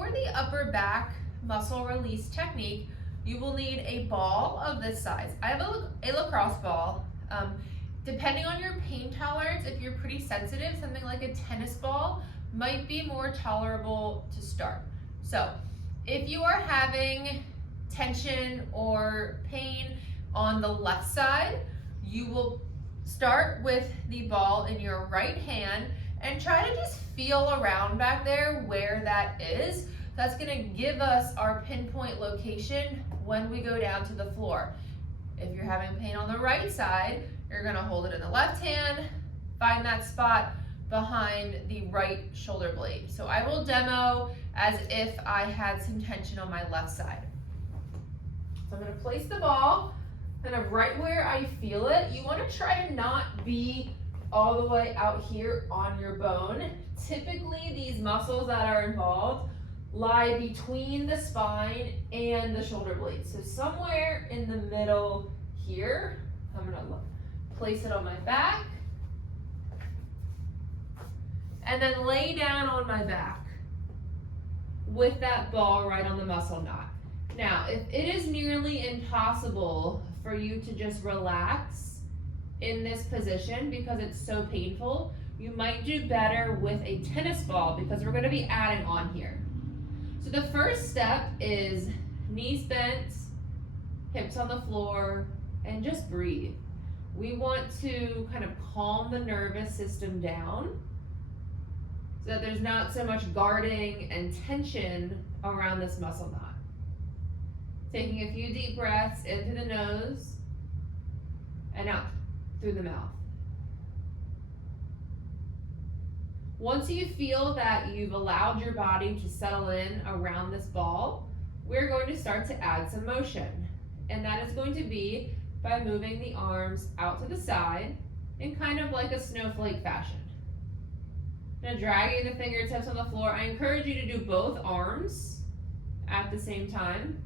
for the upper back muscle release technique, you will need a ball of this size. I have a lacrosse ball. Depending on your pain tolerance, if you're pretty sensitive, something like a tennis ball might be more tolerable to start. So if you are having tension or pain on the left side, you will start with the ball in your right hand and try to just feel around back there where that is. That's gonna give us our pinpoint location when we go down to the floor. If you're having pain on the right side, you're gonna hold it in the left hand, find that spot behind the right shoulder blade. So I will demo as if I had some tension on my left side. So I'm gonna place the ball kind of right where I feel it. You wanna try to not be all the way out here on your bone. Typically, these muscles that are involved lie between the spine and the shoulder blades. So somewhere in the middle here, I'm gonna place it on my back and then lay down on my back with that ball right on the muscle knot. Now, if it is nearly impossible for you to just relax in this position because it's so painful, you might do better with a tennis ball because we're gonna be adding on here. So the first step is knees bent, hips on the floor, and just breathe. We want to kind of calm the nervous system down so that there's not so much guarding and tension around this muscle knot. Taking a few deep breaths in through the nose and out through the mouth. Once you feel that you've allowed your body to settle in around this ball, we're going to start to add some motion. And that is going to be by moving the arms out to the side in kind of like a snowflake fashion. Now dragging the fingertips on the floor. I encourage you to do both arms at the same time.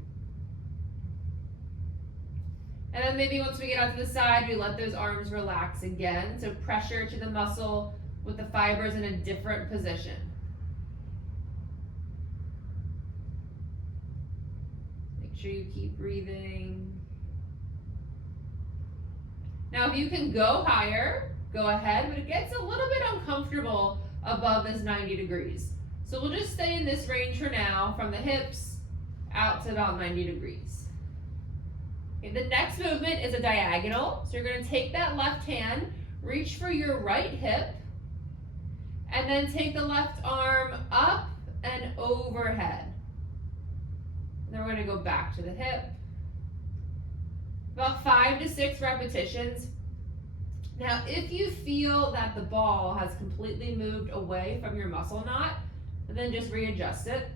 And then maybe once we get out to the side, we let those arms relax again. So pressure to the muscle with the fibers in a different position. Make sure you keep breathing. Now, if you can go higher, go ahead, but it gets a little bit uncomfortable above this 90 degrees. So we'll just stay in this range for now, from the hips out to about 90 degrees. Okay, the next movement is a diagonal. So you're gonna take that left hand, reach for your right hip, and then take the left arm up and overhead. And then we're gonna go back to the hip. About 5 to 6 repetitions. Now, if you feel that the ball has completely moved away from your muscle knot, then just readjust it.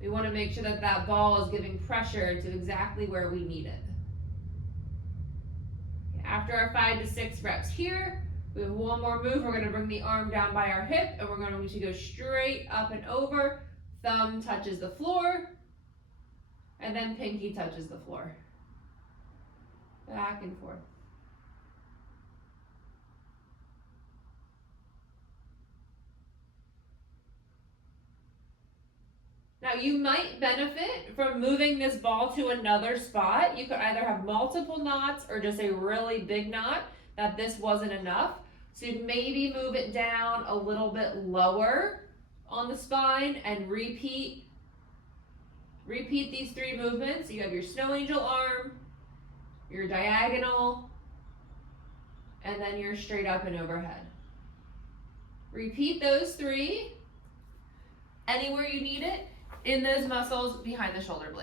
We wanna make sure that that ball is giving pressure to exactly where we need it. After our 5 to 6 reps here, we have one more move. We're gonna bring the arm down by our hip and we're going to go straight up and over. Thumb touches the floor and then pinky touches the floor. Back and forth. Now you might benefit from moving this ball to another spot. You could either have multiple knots or just a really big knot that this wasn't enough. So you'd maybe move it down a little bit lower on the spine and repeat these 3 movements. You have your snow angel arm, your diagonal, and then your straight up and overhead. Repeat those 3 anywhere you need it in those muscles behind the shoulder blade.